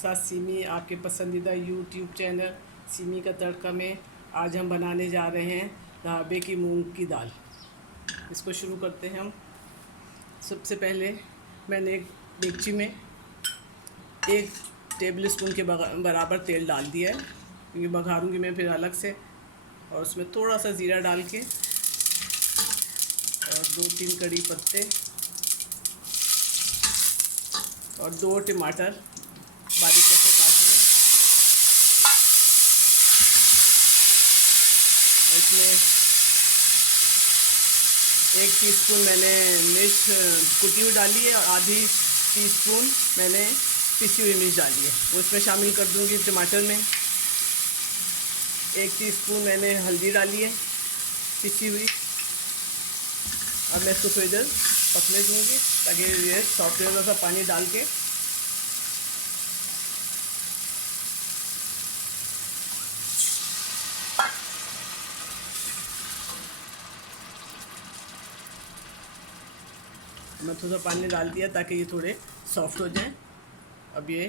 साथ सिमी, आपके पसंदीदा यूट्यूब चैनल सिमी का तड़का में आज हम बनाने जा रहे हैं ढाबे की मूंग की दाल। इसको शुरू करते हैं हम। सबसे पहले मैंने एक डेगची में 1 टेबल स्पून के बराबर तेल डाल दिया है, क्योंकि बघारूँगी मैं फिर अलग से। और उसमें थोड़ा सा ज़ीरा डाल के और 2-3 कड़ी पत्ते और 2 टमाटर बारीक करके काट लिए। इसमें 1 टीस्पून मैंने मिर्च कुटी हुई डाली है और आधी टीस्पून मैंने पिसी हुई मिर्च डाली है, वो इसमें शामिल कर दूंगी। टमाटर में 1 टीस्पून मैंने हल्दी डाली है पिसी हुई। अब मैं इसको थोड़ी देर पकने दूँगी ताकि ये सॉफ्ट हो। सा पानी डाल के मैं थोड़ा सा पानी डाल दिया ताकि ये थोड़े सॉफ्ट हो जाएं। अब ये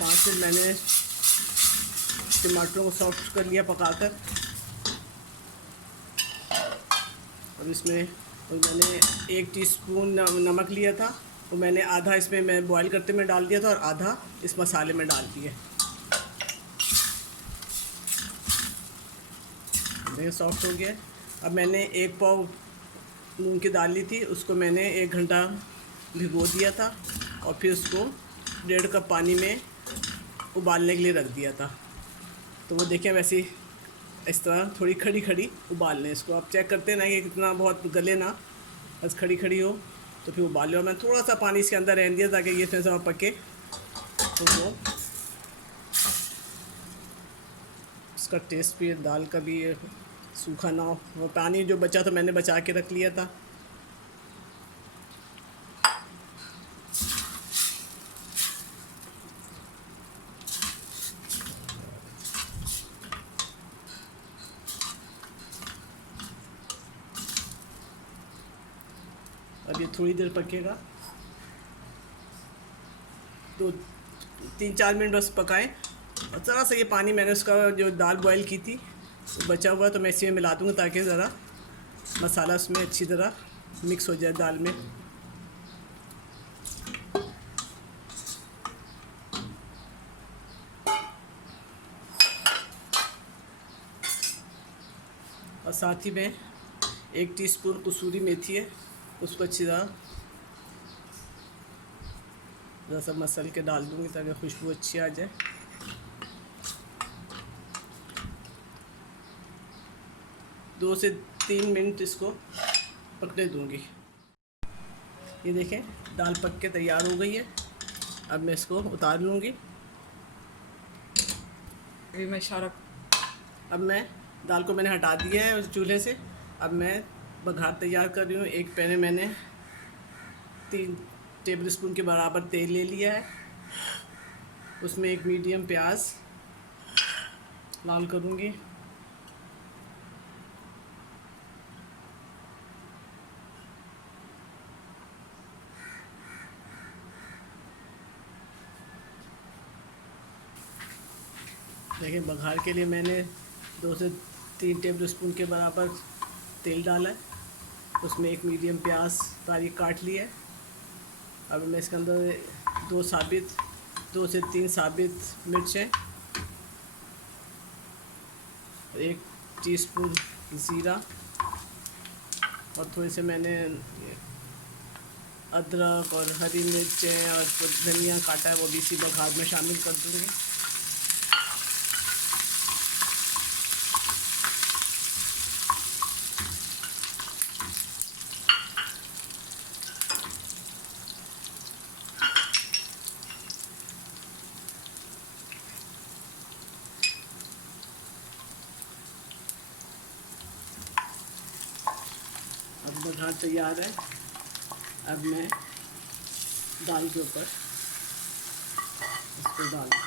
5 मिनट मैंने टमाटरों को सॉफ्ट कर लिया पकाकर। और इसमें मैंने 1 टीस्पून नमक लिया था, वो मैंने आधा इसमें मैं बॉईल करते में डाल दिया था और आधा इस मसाले में डाल दिया। ये सॉफ्ट हो गया। अब मैंने 1 पाव मूंग की दाल ली थी, उसको मैंने 1 घंटा भिगो दिया था और फिर उसको 1.5 कप पानी में उबालने के लिए रख दिया था। तो वो देखें वैसे इस तरह थोड़ी खड़ी खड़ी उबाल लें इसको। आप चेक करते ना कि कितना बहुत गले ना, बस खड़ी खड़ी हो तो फिर उबाल लो। मैं थोड़ा सा पानी इसके अंदर रहने दिया ताकि ये इसमें सब पके, तो वो इसका टेस्ट भी, दाल का भी सूखा ना हो। वो पानी जो बचा तो मैंने बचा के रख लिया था। अब ये थोड़ी देर पकेगा, 2-3-4 मिनट बस पकाएं। और ज़रा सा ये पानी मैंने उसका जो दाल बॉईल की थी तो बचा हुआ, तो मैं इसी में मिला दूँगा ताकि ज़रा मसाला उसमें अच्छी तरह मिक्स हो जाए दाल में। और साथ ही में 1 टीस्पून कसूरी मेथी है, उसको अच्छी तरह सा मसल के डाल दूँगी ताकि खुशबू अच्छी आ जाए। दो से 3 मिनट इसको पकने दूँगी। ये देखें दाल पक के तैयार हो गई है। अब मैं इसको उतार लूँगी। अभी मैं अब मैं दाल को मैंने हटा दिया है उस चूल्हे से। अब मैं बघार तैयार कर रही हूँ। एक पैन में मैंने 3 टेबल स्पून के बराबर तेल ले लिया है, उसमें 1 मीडियम प्याज लाल करूँगी। देखिए बघार के लिए मैंने 2 से 3 टेबल स्पून के बराबर तेल डाला है, उसमें 1 मीडियम प्याज बारीक काट लिया है। अब मैं इसके अंदर 2 से 3 साबित मिर्चें, 1 टीस्पून ज़ीरा और थोड़े से मैंने अदरक और हरी मिर्चें और धनिया काटा है, वो भी इसी बघार में शामिल कर दूँगी। अब बघार तैयार है। अब मैं दाल के ऊपर इसको डाल दूँगी।